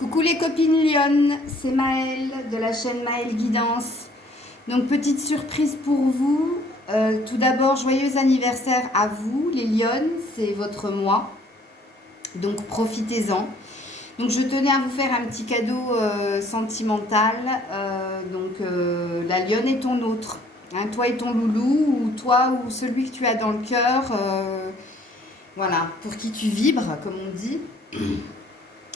Coucou les copines Lyon, c'est Maëlle de la chaîne Maëlle Guidance. Donc petite surprise pour vous. Tout d'abord, joyeux anniversaire à vous les Lyon, c'est votre mois. Donc profitez-en. Donc je tenais à vous faire un petit cadeau sentimental. La Lyon est ton autre. Hein, toi et ton loulou, ou toi ou celui que tu as dans le cœur. Voilà, pour qui tu vibres, comme on dit.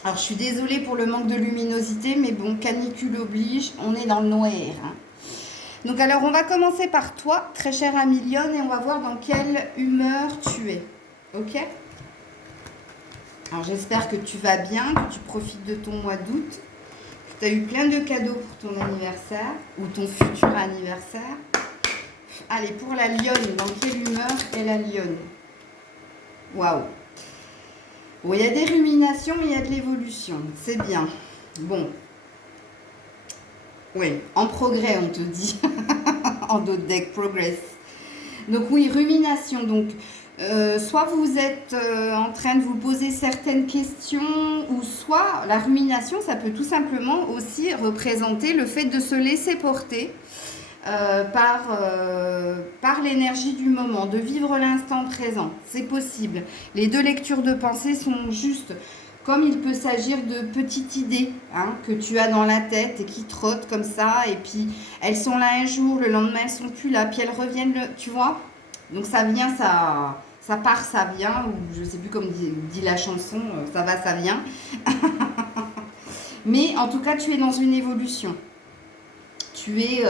Alors, je suis désolée pour le manque de luminosité, mais bon, canicule oblige, on est dans le noir. Hein. Donc, alors, on va commencer par toi, très chère amie Lyon, et on va voir dans quelle humeur tu es. Ok? Alors, j'espère que tu vas bien, que tu profites de ton mois d'août, que tu as eu plein de cadeaux pour ton anniversaire, ou ton futur anniversaire. Allez, pour la Lyon, dans quelle humeur est la Lyon? Waouh! Bon, il y a des ruminations, mais il y a de l'évolution. C'est bien. Bon. Oui, en progrès, on te dit. En d'autres decks, progress. Donc oui, rumination. Donc, soit vous êtes en train de vous poser certaines questions, ou soit la rumination, ça peut tout simplement aussi représenter le fait de se laisser porter par l'énergie du moment, de vivre l'instant présent. C'est possible. Les deux lectures de pensée sont justes. Comme il peut s'agir de petites idées que tu as dans la tête et qui trottent comme ça, et puis elles sont là un jour, le lendemain elles sont plus là, puis elles reviennent, tu vois. Donc ça vient, ça part, ça vient, ou je sais plus comme dit la chanson, ça va, ça vient. Mais en tout cas, tu es dans une évolution. Tu es...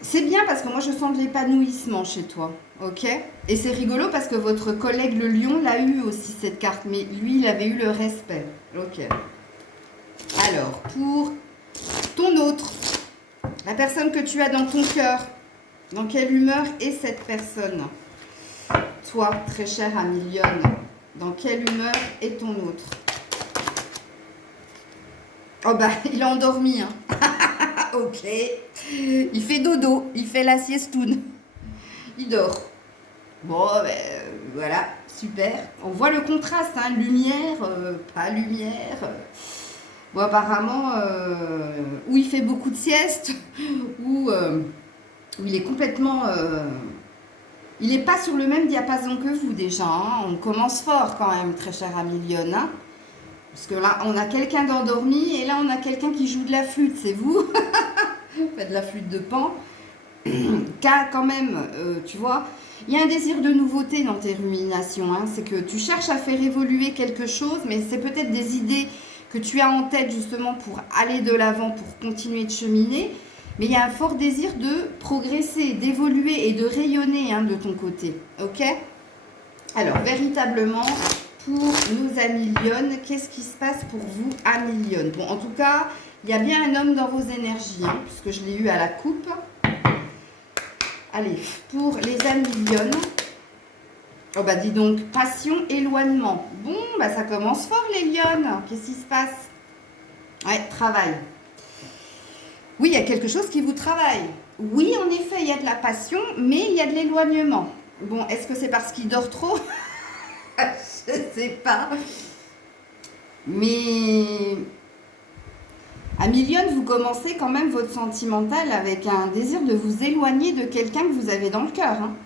C'est bien parce que moi je sens de l'épanouissement chez toi, ok? Et c'est rigolo parce que votre collègue le lion l'a eu aussi cette carte, mais lui il avait eu le respect, ok? Alors, pour ton autre, la personne que tu as dans ton cœur, dans quelle humeur est cette personne? Toi, très chère amie Lyon, dans quelle humeur est ton autre? Oh bah, il a endormi, hein? Ok. Il fait dodo, il fait la siestoune. Il dort. Bon, ben voilà, super. On voit le contraste, hein, lumière, pas lumière. Bon, apparemment, ou il fait beaucoup de siestes, ou il est complètement... il n'est pas sur le même diapason que vous déjà. Hein. On commence fort quand même, très chère amie Lyon. Hein. Parce que là, on a quelqu'un d'endormi et là, on a quelqu'un qui joue de la flûte, c'est vous. Faites de la flûte de Pan. Car quand même, tu vois, il y a un désir de nouveauté dans tes ruminations. Hein. C'est que tu cherches à faire évoluer quelque chose, mais c'est peut-être des idées que tu as en tête justement pour aller de l'avant, pour continuer de cheminer. Mais il y a un fort désir de progresser, d'évoluer et de rayonner de ton côté. Ok? Alors, véritablement, pour nos amis Lyon, qu'est-ce qui se passe pour vous, amis Lyon? Bon, en tout cas, il y a bien un homme dans vos énergies, puisque je l'ai eu à la coupe. Allez, pour les amis Lyon, oh bah dis donc, passion, éloignement. Bon, bah ça commence fort les Lyon. Qu'est-ce qui se passe? Ouais, travail. Oui, il y a quelque chose qui vous travaille. Oui, en effet, il y a de la passion, mais il y a de l'éloignement. Bon, est-ce que c'est parce qu'il dort trop? Je ne sais pas. Mais... Amis Lyon, vous commencez quand même votre sentimental avec un désir de vous éloigner de quelqu'un que vous avez dans le cœur. Hein.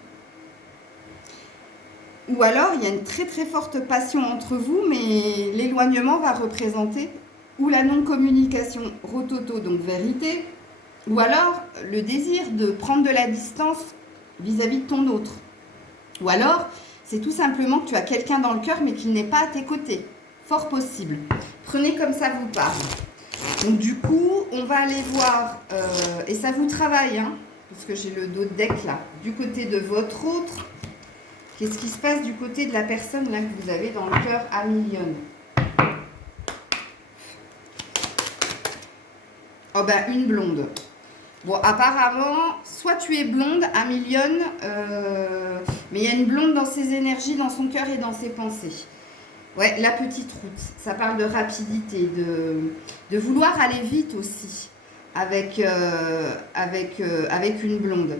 Ou alors, il y a une très très forte passion entre vous, mais l'éloignement va représenter ou la non-communication, rototo, donc vérité, ou alors le désir de prendre de la distance vis-à-vis de ton autre. Ou alors, c'est tout simplement que tu as quelqu'un dans le cœur, mais qu'il n'est pas à tes côtés. Fort possible. Prenez comme ça vous parle. Donc du coup, on va aller voir, et ça vous travaille, parce que j'ai le dos de deck là, du côté de votre autre. Qu'est-ce qui se passe du côté de la personne là que vous avez dans le cœur, amie Lyon? Oh ben, une blonde. Bon, apparemment, soit tu es blonde, amie Lyon, mais il y a une blonde dans ses énergies, dans son cœur et dans ses pensées. Ouais, la petite route, ça parle de rapidité, de vouloir aller vite aussi avec une blonde.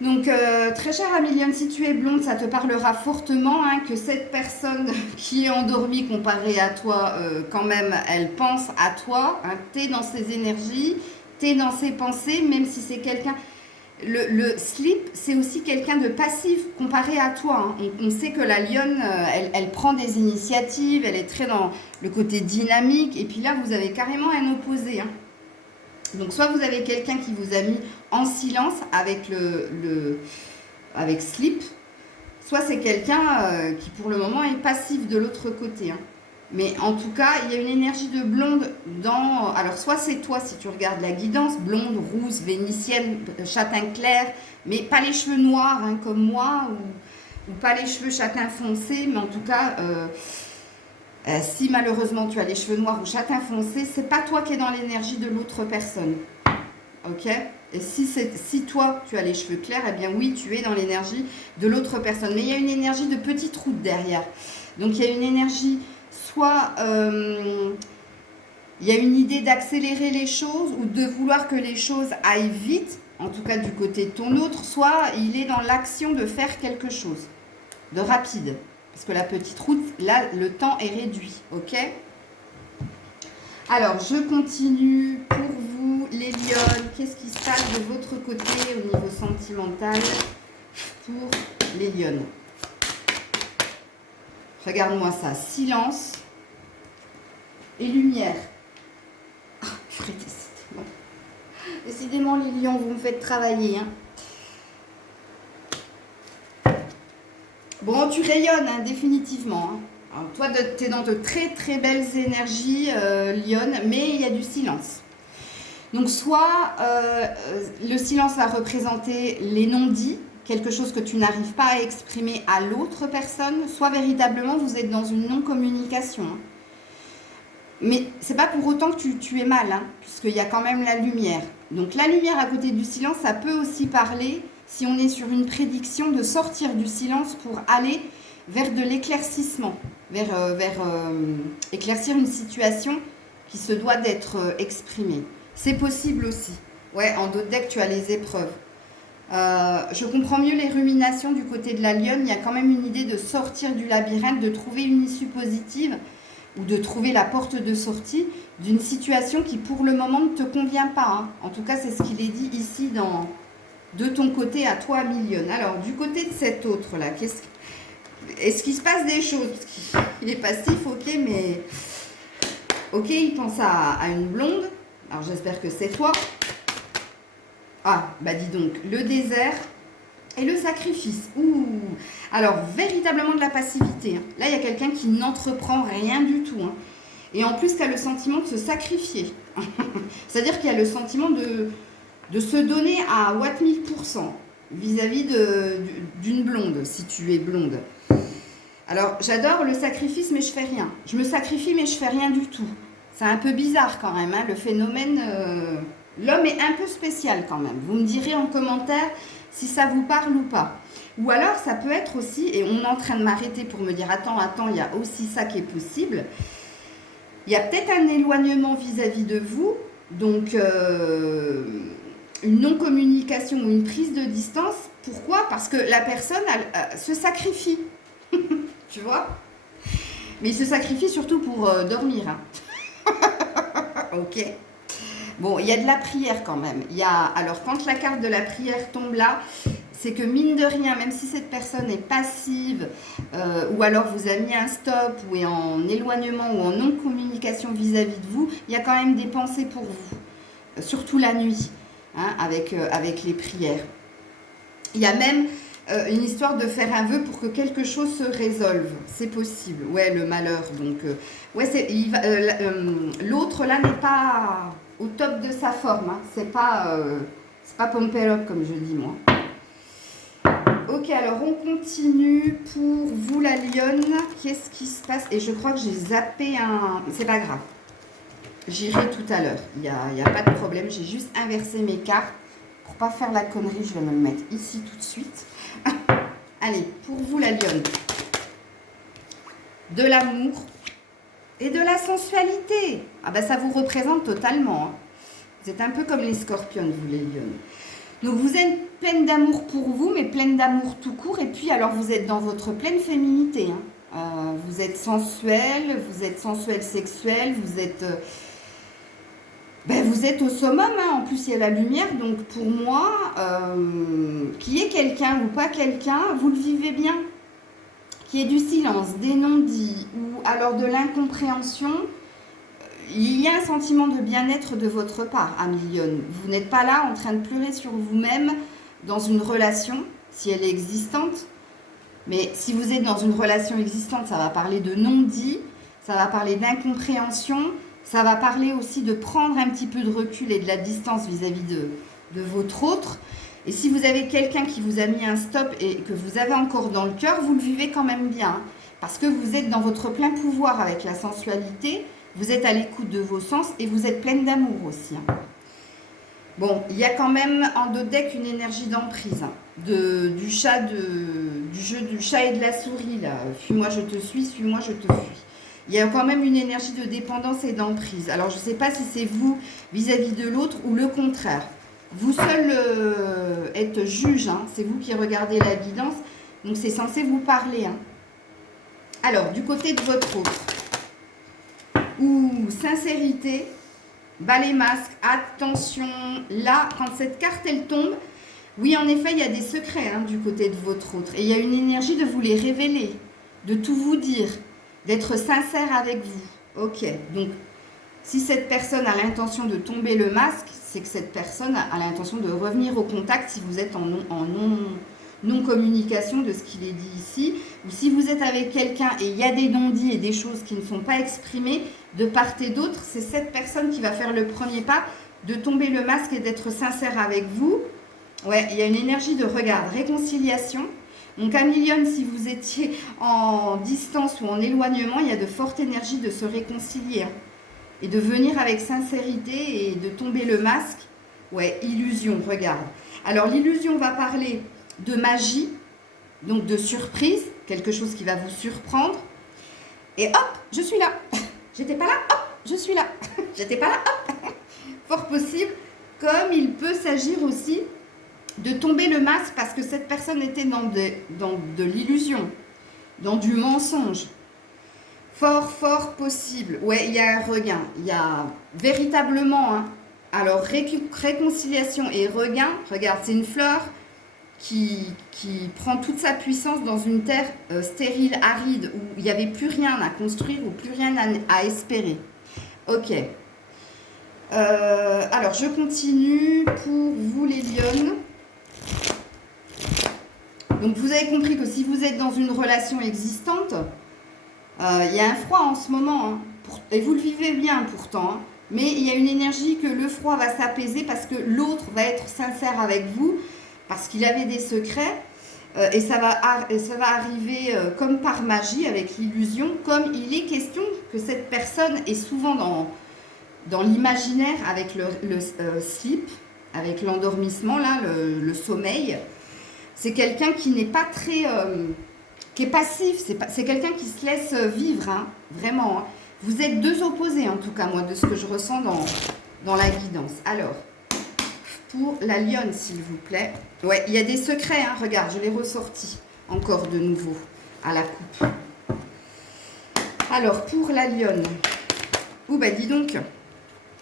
Donc, très chère amie Lionne, si tu es blonde, ça te parlera fortement hein, que cette personne qui est endormie comparée à toi, quand même, elle pense à toi. Hein, tu es dans ses énergies, tu es dans ses pensées, même si c'est quelqu'un... Le slip, c'est aussi quelqu'un de passif comparé à toi. Hein. On sait que la lionne, elle prend des initiatives, elle est très dans le côté dynamique. Et puis là, vous avez carrément un opposé. Hein. Donc, soit vous avez quelqu'un qui vous a mis en silence avec avec slip, soit c'est quelqu'un qui, pour le moment, est passif de l'autre côté. Hein. Mais en tout cas, il y a une énergie de blonde dans... Alors, soit c'est toi, si tu regardes la guidance, blonde, rousse, vénitienne, châtain clair, mais pas les cheveux noirs, hein, comme moi, ou pas les cheveux châtain foncé, mais en tout cas, si malheureusement tu as les cheveux noirs ou châtain foncé, c'est pas toi qui es dans l'énergie de l'autre personne. Ok? Et si toi, tu as les cheveux clairs, eh bien oui, tu es dans l'énergie de l'autre personne. Mais il y a une énergie de petite route derrière. Donc, il y a une énergie... Soit il y a une idée d'accélérer les choses ou de vouloir que les choses aillent vite, en tout cas du côté de ton autre, soit il est dans l'action de faire quelque chose de rapide. Parce que la petite route, là, le temps est réduit. Ok? Alors, je continue pour vous, les lionnes. Qu'est-ce qui se passe de votre côté au niveau sentimental pour les lionnes? Regarde-moi ça. Silence et lumière. Ah, je déteste. Bon. Décidément, les lions, vous me faites travailler. Hein. Bon, tu rayonnes, hein, définitivement. Hein. Alors, toi, tu es dans de très très belles énergies, lionne, mais il y a du silence. Donc, soit le silence va représenter les non-dits, quelque chose que tu n'arrives pas à exprimer à l'autre personne, soit véritablement vous êtes dans une non-communication. Hein. Mais c'est pas pour autant que tu es mal, hein, puisqu'il y a quand même la lumière. Donc la lumière à côté du silence, ça peut aussi parler, si on est sur une prédiction, de sortir du silence pour aller vers de l'éclaircissement, vers éclaircir une situation qui se doit d'être exprimée. C'est possible aussi. Ouais, en d'autres decks, tu as les épreuves. Je comprends mieux les ruminations du côté de la lionne. Il y a quand même une idée de sortir du labyrinthe, de trouver une issue positive ou de trouver la porte de sortie d'une situation qui pour le moment ne te convient pas. Hein. En tout cas, c'est ce qu'il est dit ici de ton côté à toi, Lionne. Alors, du côté de cet autre-là, est-ce qu'il se passe des choses? Il est passif, ok, mais... Ok, il pense à une blonde. Alors, j'espère que c'est toi. Ah, bah dis donc, le désert et le sacrifice. Ouh. Alors, véritablement de la passivité. Hein. Là, il y a quelqu'un qui n'entreprend rien du tout. Hein. Et en plus, qui a le sentiment de se sacrifier. C'est-à-dire qu'il y a le sentiment de se donner à what 1000% vis-à-vis d'une blonde, si tu es blonde. Alors, j'adore le sacrifice, mais je fais rien. Je me sacrifie, mais je fais rien du tout. C'est un peu bizarre quand même, hein, le phénomène... L'homme est un peu spécial quand même. Vous me direz en commentaire si ça vous parle ou pas. Ou alors, ça peut être aussi, et on est en train de m'arrêter pour me dire, attends, il y a aussi ça qui est possible. Il y a peut-être un éloignement vis-à-vis de vous, donc une non-communication ou une prise de distance. Pourquoi? Parce que la personne se sacrifie, tu vois? Mais il se sacrifie surtout pour dormir. Hein. Ok. Bon, il y a de la prière quand même. Alors, quand la carte de la prière tombe là, c'est que mine de rien, même si cette personne est passive, ou alors vous a mis un stop, ou est en éloignement, ou en non-communication vis-à-vis de vous, il y a quand même des pensées pour vous, surtout la nuit, hein, avec les prières. Il y a même une histoire de faire un vœu pour que quelque chose se résolve. C'est possible. Ouais, le malheur. Donc, ouais, l'autre là n'est pas au top de sa forme. Hein. C'est pas Pompélope comme je dis moi. Ok, alors on continue pour vous la lionne. Qu'est-ce qui se passe? Et je crois que j'ai zappé un... C'est pas grave. J'irai tout à l'heure. Il y a pas de problème. J'ai juste inversé mes cartes. Pour pas faire la connerie, je vais me le mettre ici tout de suite. Allez, pour vous la lionne. De l'amour et de la sensualité. Ah ben ça vous représente totalement. Hein. Vous êtes un peu comme les scorpions, vous les lionnes. Donc vous êtes pleine d'amour pour vous, mais pleine d'amour tout court. Et puis, alors, vous êtes dans votre pleine féminité. Hein. Vous êtes sensuel, sexuel, vous êtes au summum. Hein. En plus, il y a la lumière. Donc, pour moi, qu'il y ait quelqu'un ou pas quelqu'un, vous le vivez bien. Qu'il y ait du silence, des non-dits ou alors de l'incompréhension, il y a un sentiment de bien-être de votre part, Amilion. Vous n'êtes pas là en train de pleurer sur vous-même dans une relation, si elle est existante. Mais si vous êtes dans une relation existante, ça va parler de non-dit, ça va parler d'incompréhension, ça va parler aussi de prendre un petit peu de recul et de la distance vis-à-vis de votre autre. Et si vous avez quelqu'un qui vous a mis un stop et que vous avez encore dans le cœur, vous le vivez quand même bien. Parce que vous êtes dans votre plein pouvoir avec la sensualité, vous êtes à l'écoute de vos sens et vous êtes pleine d'amour aussi. Bon, il y a quand même en dos de deck une énergie d'emprise. Du jeu du chat et de la souris, là. Fuis-moi, je te suis, suis-moi, je te fuis. Il y a quand même une énergie de dépendance et d'emprise. Alors, je ne sais pas si c'est vous vis-à-vis de l'autre ou le contraire. Vous seul êtes juge, hein. C'est vous qui regardez la guidance. Donc, c'est censé vous parler. Hein. Alors, du côté de votre autre. Ou sincérité, balai masque, attention. Là, quand cette carte, elle tombe, oui, en effet, il y a des secrets hein, du côté de votre autre. Et il y a une énergie de vous les révéler, de tout vous dire, d'être sincère avec vous. Ok, donc, si cette personne a l'intention de tomber le masque, c'est que cette personne a l'intention de revenir au contact si vous êtes en non-communication de ce qu'il est dit ici. Ou si vous êtes avec quelqu'un et il y a des non-dits et des choses qui ne sont pas exprimées, de part et d'autre, c'est cette personne qui va faire le premier pas de tomber le masque et d'être sincère avec vous. Ouais, il y a une énergie de regard, réconciliation. Donc, Amilion, si vous étiez en distance ou en éloignement, il y a de fortes énergies de se réconcilier. Et de venir avec sincérité et de tomber le masque. Ouais, illusion, regarde. Alors, l'illusion va parler de magie, donc de surprise, quelque chose qui va vous surprendre. Et hop, je suis là. J'étais pas là, hop, je suis là. J'étais pas là, hop. Fort possible, comme il peut s'agir aussi de tomber le masque parce que cette personne était dans de l'illusion, dans du mensonge. Fort possible. Ouais, il y a un regain. Il y a véritablement, hein. Alors, réconciliation et regain, regarde, c'est une fleur qui prend toute sa puissance dans une terre stérile, aride, où il n'y avait plus rien à construire ou plus rien à espérer. Ok. Alors, je continue pour vous les lionnes. Donc, vous avez compris que si vous êtes dans une relation existante, il y a un froid en ce moment, hein, et vous le vivez bien pourtant, hein, mais il y a une énergie que le froid va s'apaiser parce que l'autre va être sincère avec vous, parce qu'il avait des secrets, et ça va arriver comme par magie avec l'illusion, comme il est question que cette personne est souvent dans l'imaginaire avec le sleep, avec l'endormissement, là, le sommeil. C'est quelqu'un qui n'est pas très... qui est passif, c'est quelqu'un qui se laisse vivre, hein, vraiment. Hein. Vous êtes deux opposés, en tout cas, moi, de ce que je ressens dans la guidance. Alors, pour la lionne, s'il vous plaît. Ouais, il y a des secrets, hein, regarde, je l'ai ressorti encore de nouveau à la coupe. Alors, pour la lionne. Ouh, bah dis donc.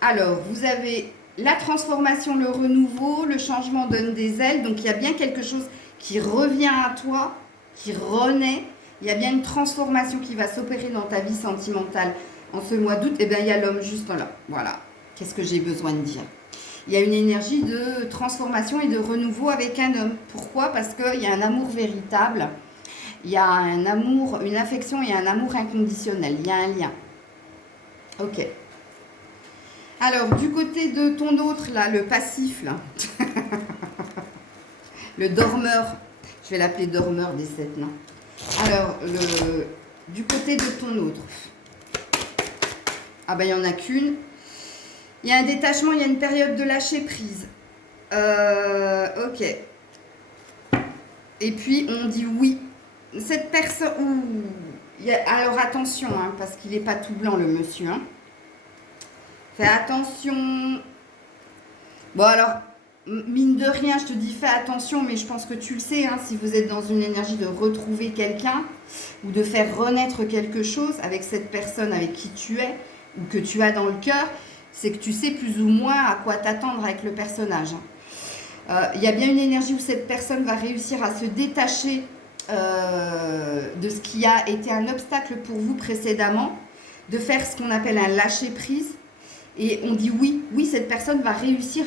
Alors, vous avez la transformation, le renouveau, le changement donne des ailes. Donc, il y a bien quelque chose qui revient à toi, qui renaît. Il y a bien une transformation qui va s'opérer dans ta vie sentimentale en ce mois d'août. Et bien, il y a l'homme juste là. Voilà. Qu'est-ce que j'ai besoin de dire? Il y a une énergie de transformation et de renouveau avec un homme. Pourquoi? Parce qu'il y a un amour véritable. Il y a un amour, une affection et un amour inconditionnel. Il y a un lien. Ok. Alors, du côté de ton autre, là, le passif, là. Le dormeur. Je vais l'appeler dormeur des 7 nains. Alors, du côté de ton autre. Ah ben, il n'y en a qu'une. Il y a un détachement, il y a une période de lâcher prise. Ok. Et puis, on dit oui. Cette personne... alors, attention, hein, parce qu'il n'est pas tout blanc, le monsieur. Hein. Fais attention. Bon, alors, mine de rien, je te dis fais attention, mais je pense que tu le sais, hein, si vous êtes dans une énergie de retrouver quelqu'un ou de faire renaître quelque chose avec cette personne avec qui tu es ou que tu as dans le cœur, c'est que tu sais plus ou moins à quoi t'attendre avec le personnage. Il y a bien une énergie où cette personne va réussir à se détacher de ce qui a été un obstacle pour vous précédemment, de faire ce qu'on appelle un lâcher-prise. Et on dit oui, oui, cette personne va réussir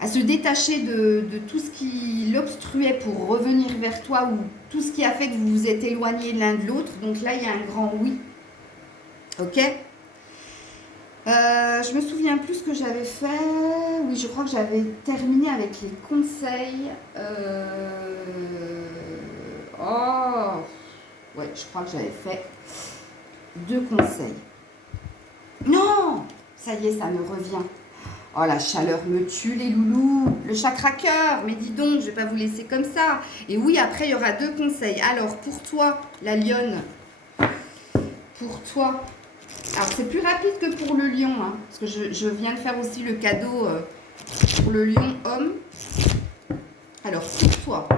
à se détacher de tout ce qui l'obstruait pour revenir vers toi ou tout ce qui a fait que vous vous êtes éloignés l'un de l'autre. Donc là, il y a un grand oui. Ok ? Je me souviens plus ce que j'avais fait. Oui, je crois que j'avais terminé avec les conseils. Oh, ouais, je crois que j'avais fait 2 conseils. Non, ça y est, ça me revient. Oh, la chaleur me tue, les loulous. Le chakra cœur, mais dis donc, je vais pas vous laisser comme ça. Et oui, après, il y aura 2 conseils. Alors, pour toi, la lionne, pour toi... Alors, c'est plus rapide que pour le lion, hein, parce que je viens de faire aussi le cadeau pour le lion homme. Alors, pour toi,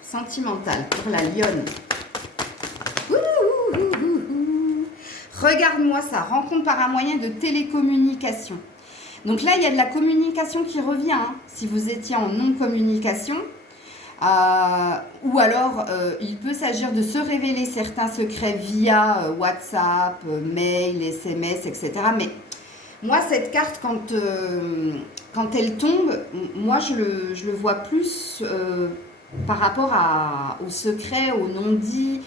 sentimental, pour la lionne. Regarde-moi ça, rencontre par un moyen de télécommunication. Donc là, il y a de la communication qui revient, hein, si vous étiez en non-communication. Ou alors, il peut s'agir de se révéler certains secrets via WhatsApp, mail, SMS, etc. Mais moi, cette carte, quand elle tombe, moi, je le vois plus par rapport aux secrets, aux non-dits,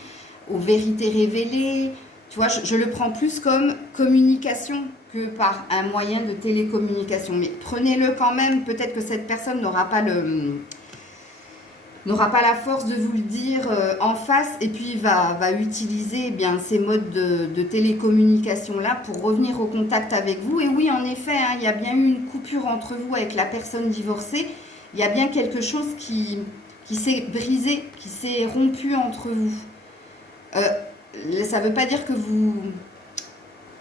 aux vérités révélées. Tu vois, je le prends plus comme communication que par un moyen de télécommunication. Mais prenez-le quand même, peut-être que cette personne n'aura pas la force de vous le dire en face et puis va utiliser ces modes de télécommunication là pour revenir au contact avec vous. Et oui, en effet, hein, il y a bien eu une coupure entre vous avec la personne divorcée. Il y a bien quelque chose qui s'est brisé, qui s'est rompu entre vous. Ça ne veut pas dire que vous...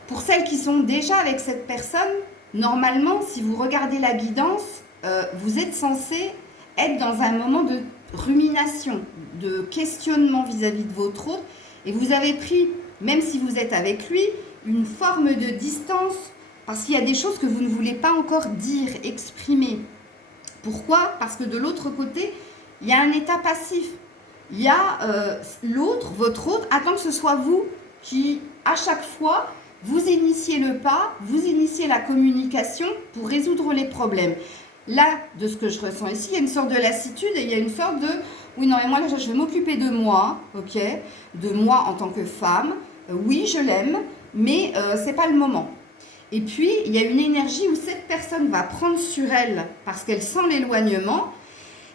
Pour celles qui sont déjà avec cette personne, normalement, si vous regardez la guidance, vous êtes censé être dans un moment de rumination, de questionnement vis-à-vis de votre autre, et vous avez pris, même si vous êtes avec lui, une forme de distance, parce qu'il y a des choses que vous ne voulez pas encore dire, exprimer. Pourquoi ? Parce que de l'autre côté, il y a un état passif. Il y a l'autre, votre autre, attend que ce soit vous qui, à chaque fois, vous initiez le pas, vous initiez la communication pour résoudre les problèmes. Là, de ce que je ressens ici, il y a une sorte de lassitude et il y a une sorte de... Oui, non, mais moi, là, je vais m'occuper de moi, ok ? De moi en tant que femme. Oui, je l'aime, mais c'est pas le moment. Et puis, il y a une énergie où cette personne va prendre sur elle, parce qu'elle sent l'éloignement.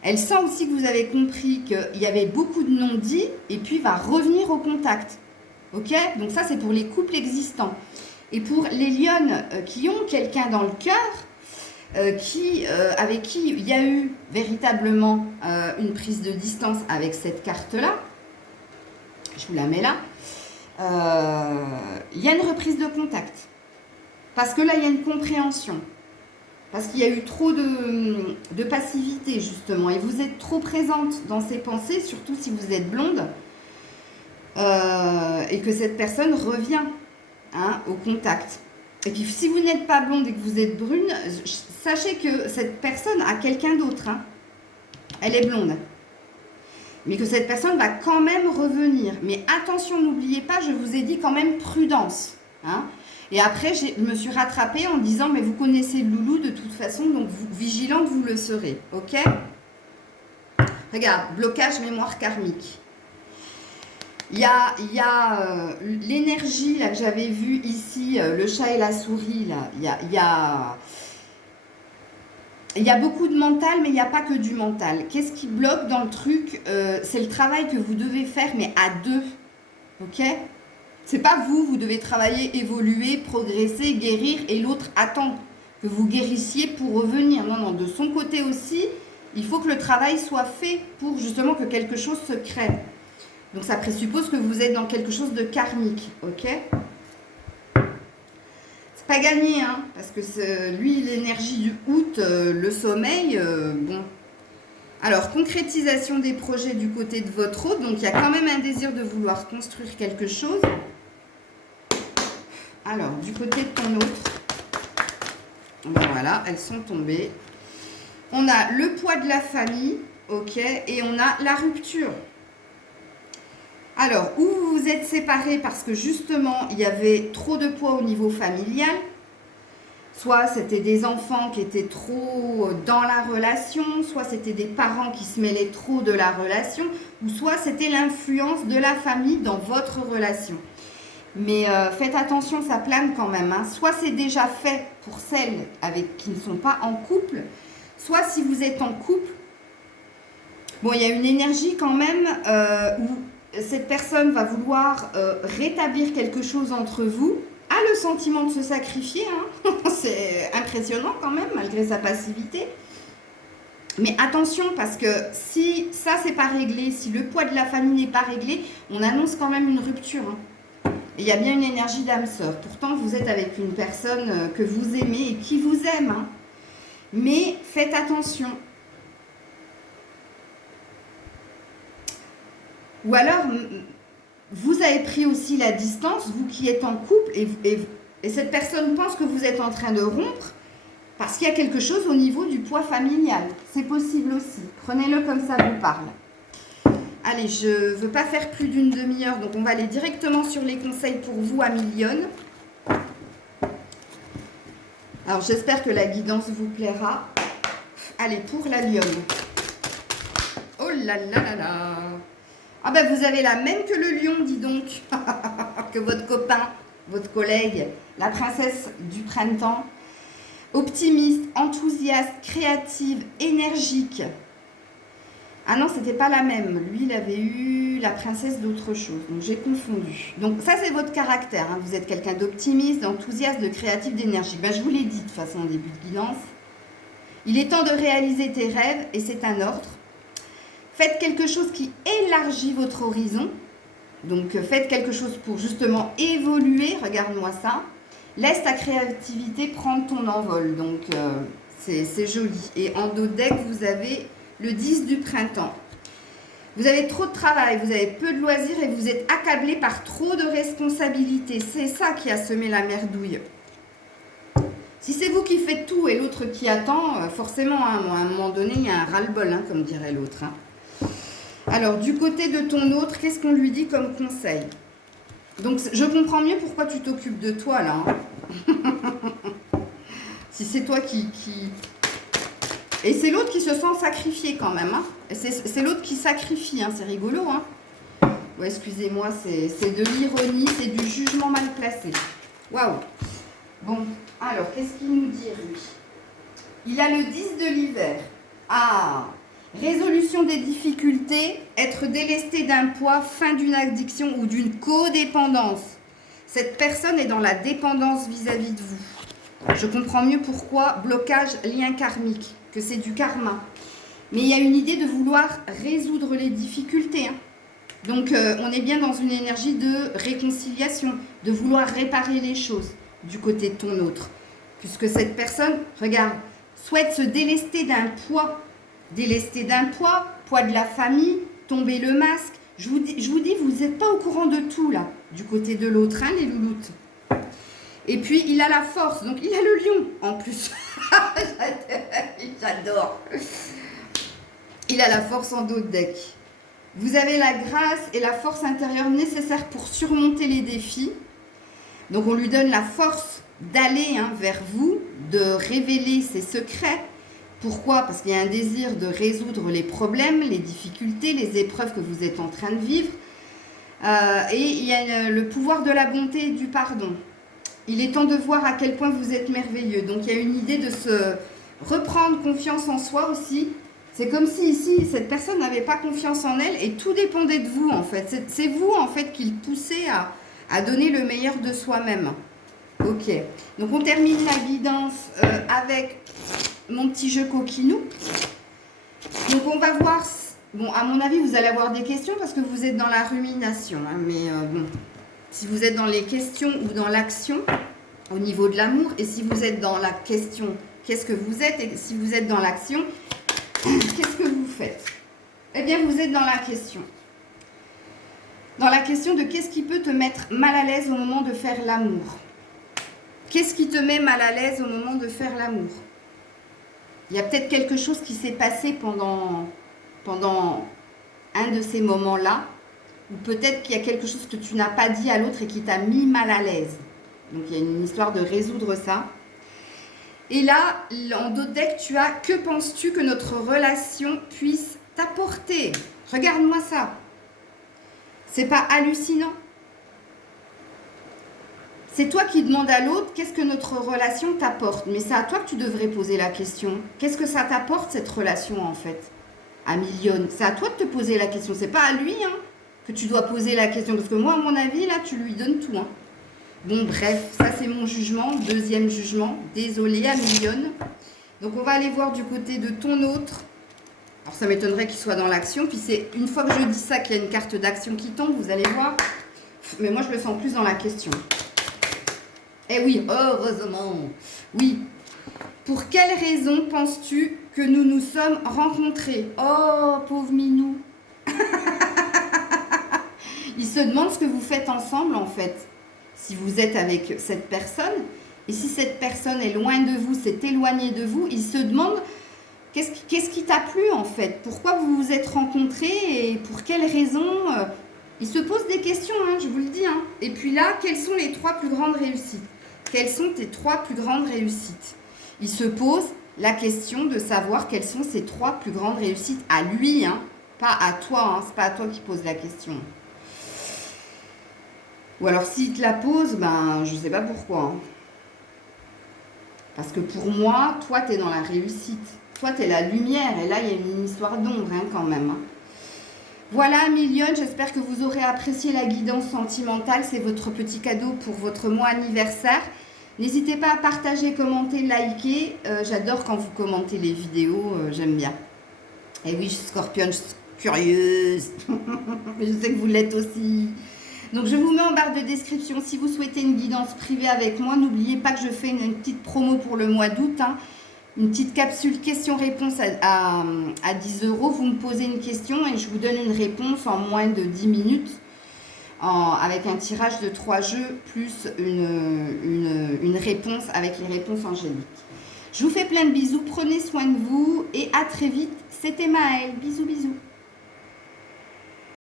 Elle sent aussi que vous avez compris qu'il y avait beaucoup de non-dits, et puis va revenir au contact. Ok ? Donc ça, c'est pour les couples existants. Et pour les lionnes qui ont quelqu'un dans le cœur, avec qui il y a eu véritablement une prise de distance avec cette carte-là, je vous la mets là, il y a une reprise de contact. Parce que là, il y a une compréhension. Parce qu'il y a eu trop de passivité, justement. Et vous êtes trop présente dans ses pensées, surtout si vous êtes blonde, et que cette personne revient au contact. Et puis, si vous n'êtes pas blonde et que vous êtes brune, sachez que cette personne a quelqu'un d'autre. Elle est blonde. Mais que cette personne va quand même revenir. Mais attention, n'oubliez pas, je vous ai dit quand même prudence. Et après, je me suis rattrapée en disant, mais vous connaissez le loulou de toute façon, donc vigilante, vous le serez. Ok ? Regarde, blocage mémoire karmique. Il y a l'énergie là que j'avais vue ici, le chat et la souris, là. Il y a beaucoup de mental, mais il n'y a pas que du mental. Qu'est-ce qui bloque dans le truc ? C'est le travail que vous devez faire, mais à 2. Ok ? C'est pas vous devez travailler, évoluer, progresser, guérir, et l'autre attend que vous guérissiez pour revenir. Non, non, de son côté aussi, il faut que le travail soit fait pour justement que quelque chose se crée. Donc ça présuppose que vous êtes dans quelque chose de karmique, ok ? Pas gagné, hein, parce que lui, l'énergie du août, le sommeil, bon. Alors, concrétisation des projets du côté de votre hôte. Donc, il y a quand même un désir de vouloir construire quelque chose. Alors, du côté de ton autre, ben voilà, elles sont tombées. On a le poids de la famille, ok, et on a la rupture. Alors, ou vous vous êtes séparés parce que justement, il y avait trop de poids au niveau familial, soit c'était des enfants qui étaient trop dans la relation, soit c'était des parents qui se mêlaient trop de la relation, ou soit c'était l'influence de la famille dans votre relation. Mais faites attention, ça plane quand même, hein. Soit c'est déjà fait pour celles qui ne sont pas en couple, soit si vous êtes en couple, bon, il y a une énergie quand même où cette personne va vouloir rétablir quelque chose entre vous, a le sentiment de se sacrifier, hein. C'est impressionnant quand même, malgré sa passivité. Mais attention, parce que si ça, c'est pas réglé, si le poids de la famille n'est pas réglé, on annonce quand même une rupture, hein. Et il y a bien une énergie d'âme sœur. Pourtant, vous êtes avec une personne que vous aimez et qui vous aime, hein. Mais faites attention. Ou alors, vous avez pris aussi la distance, vous qui êtes en couple, et cette personne pense que vous êtes en train de rompre parce qu'il y a quelque chose au niveau du poids familial. C'est possible aussi. Prenez-le comme ça vous parle. Allez, je ne veux pas faire plus d'une demi-heure, donc on va aller directement sur les conseils pour vous à Millionne. Alors, j'espère que la guidance vous plaira. Allez, pour la lionne. Oh là là là là. Ah ben, vous avez la même que le lion, dis donc. Que votre copain, votre collègue, la princesse du printemps. Optimiste, enthousiaste, créative, énergique. Ah non, c'était pas la même. Lui, il avait eu la princesse d'autre chose. Donc, j'ai confondu. Donc, ça, c'est votre caractère, hein. Vous êtes quelqu'un d'optimiste, d'enthousiaste, de créatif, d'énergique. Ben, je vous l'ai dit de toute façon au début de guidance. Il est temps de réaliser tes rêves et c'est un ordre. Faites quelque chose qui élargit votre horizon. Donc, faites quelque chose pour justement évoluer. Regarde-moi ça. Laisse ta créativité prendre ton envol. Donc, c'est joli. Et en dos de deck, vous avez le 10 du printemps. Vous avez trop de travail, vous avez peu de loisirs et vous êtes accablé par trop de responsabilités. C'est ça qui a semé la merdouille. Si c'est vous qui faites tout et l'autre qui attend, forcément, hein, à un moment donné, il y a un ras-le-bol, hein, comme dirait l'autre. Hein. Alors, du côté de ton autre, qu'est-ce qu'on lui dit comme conseil? Donc, je comprends mieux pourquoi tu t'occupes de toi, là. Hein. Si c'est toi qui... Et c'est l'autre qui se sent sacrifié quand même. Hein. C'est l'autre qui sacrifie, hein. C'est rigolo. Hein. Ouais, excusez-moi, c'est de l'ironie, c'est du jugement mal placé. Waouh. Bon, alors, qu'est-ce qu'il nous dit, lui? Il a le 10 de l'hiver. Ah, résolution des difficultés, être délesté d'un poids, fin d'une addiction ou d'une codépendance. Cette personne est dans la dépendance vis-à-vis de vous. Je comprends mieux pourquoi blocage, lien karmique, que c'est du karma. Mais il y a une idée de vouloir résoudre les difficultés. Hein. Donc, on est bien dans une énergie de réconciliation, de vouloir réparer les choses du côté de ton autre. Puisque cette personne, regarde, souhaite se délester d'un poids. Délester d'un poids, poids de la famille, tomber le masque. Je vous dis, vous n'êtes pas au courant de tout, là, du côté de l'autre, hein, les louloutes. Et puis, il a la force. Donc, il a le lion, en plus. J'adore. Il a la force en dos de deck. Vous avez la grâce et la force intérieure nécessaires pour surmonter les défis. Donc, on lui donne la force d'aller vers vous, de révéler ses secrets. Pourquoi? Parce qu'il y a un désir de résoudre les problèmes, les difficultés, les épreuves que vous êtes en train de vivre. Et il y a le pouvoir de la bonté et du pardon. Il est temps de voir à quel point vous êtes merveilleux. Donc, il y a une idée de se reprendre confiance en soi aussi. C'est comme si ici, cette personne n'avait pas confiance en elle et tout dépendait de vous, en fait. C'est vous, en fait, qui le poussez à donner le meilleur de soi-même. Ok. Donc, on termine la guidance avec mon petit jeu coquinou. Donc, on va voir... Bon, à mon avis, vous allez avoir des questions parce que vous êtes dans la rumination. Hein, mais bon, si vous êtes dans les questions ou dans l'action... au niveau de l'amour. Et si vous êtes dans la question, qu'est-ce que vous êtes? Et si vous êtes dans l'action, qu'est-ce que vous faites? Eh bien, vous êtes dans la question. Dans la question de qu'est-ce qui peut te mettre mal à l'aise au moment de faire l'amour? Qu'est-ce qui te met mal à l'aise au moment de faire l'amour? Il y a peut-être quelque chose qui s'est passé pendant un de ces moments-là, ou peut-être qu'il y a quelque chose que tu n'as pas dit à l'autre et qui t'a mis mal à l'aise. Donc, il y a une histoire de résoudre ça. Et là, en dos de deck, tu as « Que penses-tu que notre relation puisse t'apporter ?» Regarde-moi ça. C'est pas hallucinant? C'est toi qui demandes à l'autre « Qu'est-ce que notre relation t'apporte ?» Mais c'est à toi que tu devrais poser la question. Qu'est-ce que ça t'apporte, cette relation, en fait, à Million? C'est à toi de te poser la question. C'est pas à lui hein, que tu dois poser la question. Parce que moi, à mon avis, là, tu lui donnes tout. Hein. Bon, bref, ça, c'est mon jugement. Deuxième jugement. Désolée, à Million. Donc, on va aller voir du côté de ton autre. Alors, ça m'étonnerait qu'il soit dans l'action. Puis, c'est une fois que je dis ça qu'il y a une carte d'action qui tombe, vous allez voir. Mais moi, je le sens plus dans la question. Eh oui, heureusement. Oui. Pour quelle raison penses-tu que nous nous sommes rencontrés? Oh, pauvre Minou. Il se demande ce que vous faites ensemble, en fait. Si vous êtes avec cette personne, et si cette personne est loin de vous, s'est éloignée de vous, il se demande qu'est-ce qui t'a plu, en fait? Pourquoi vous vous êtes rencontrés et pour quelle raison? Il se pose des questions, hein, je vous le dis. Hein. Et puis là, quelles sont les 3 plus grandes réussites? Quelles sont tes 3 plus grandes réussites? Il se pose la question de savoir quelles sont ses 3 plus grandes réussites à lui, hein, pas à toi. Hein, c'est pas à toi qui pose la question. Ou alors s'il te la pose, ben je sais pas pourquoi. Hein. Parce que pour moi, toi, tu es dans la réussite. Toi, tu es la lumière. Et là, il y a une histoire d'ombre hein, quand même. Hein. Voilà, Million, j'espère que vous aurez apprécié la guidance sentimentale. C'est votre petit cadeau pour votre mois anniversaire. N'hésitez pas à partager, commenter, liker. J'adore quand vous commentez les vidéos, j'aime bien. Et oui, je suis Scorpion, je suis curieuse. Mais je sais que vous l'êtes aussi. Donc, je vous mets en barre de description. Si vous souhaitez une guidance privée avec moi, n'oubliez pas que je fais une petite promo pour le mois d'août. Hein. Une petite capsule questions-réponses à 10 €. Vous me posez une question et je vous donne une réponse en moins de 10 minutes avec un tirage de 3 jeux plus une réponse avec les réponses angéliques. Je vous fais plein de bisous. Prenez soin de vous et à très vite. C'était Maëlle. Bisous, bisous.